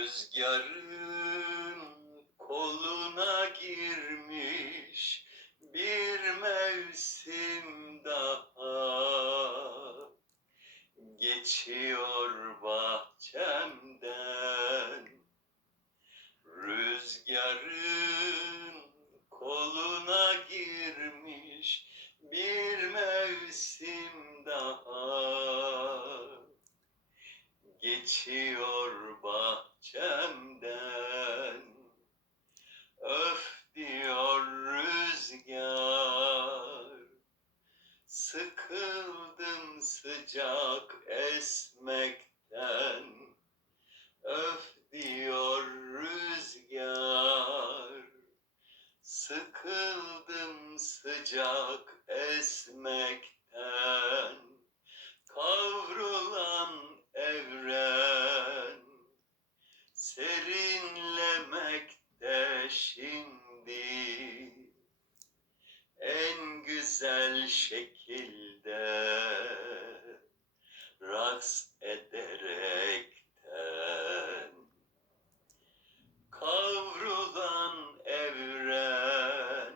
Rüzgarın koluna girmiş bir mevsim daha geçiyor bahçemden. Rüzgarın koluna girmiş bir mevsim daha geçiyor bahçemden. Öf diyor rüzgar, sıkıldım sıcak esmekten. Öf diyor rüzgar, sıkıldım sıcak esmekten. Kavrulan evren serinlemekte şimdi en güzel şekilde raks ederekten kavrulan evren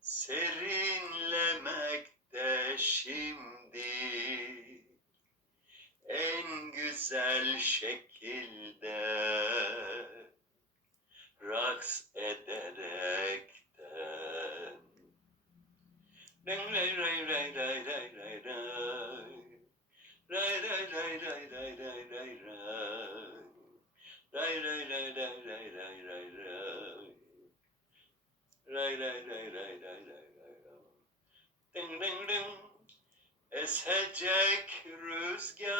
serinlemekte şimdi en güzel şekilde raks ederekten. Ray ray ray ray ray ray. Ding ding ding. Esecek rüzgar,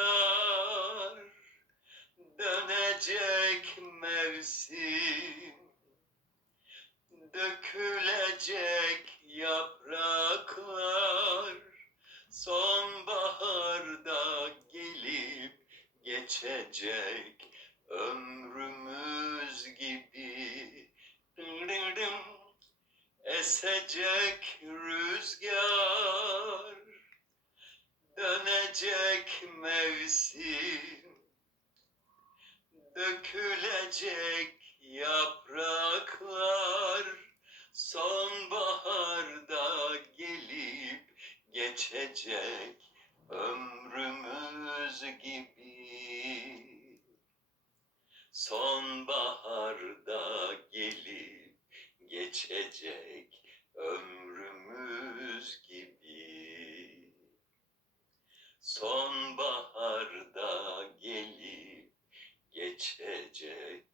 dönecek mevsim, dökülecek yapraklar, sonbaharda gelip geçecek ömrümüz gibi. Ding ding ding. Esecek rüzgar, dönecek mevsim, dökülecek yapraklar, sonbaharda gelip geçecek ömrümüz gibi. Sonbaharda gelip geçecek ömrümüz gibi. Sonbaharda gelip geçecek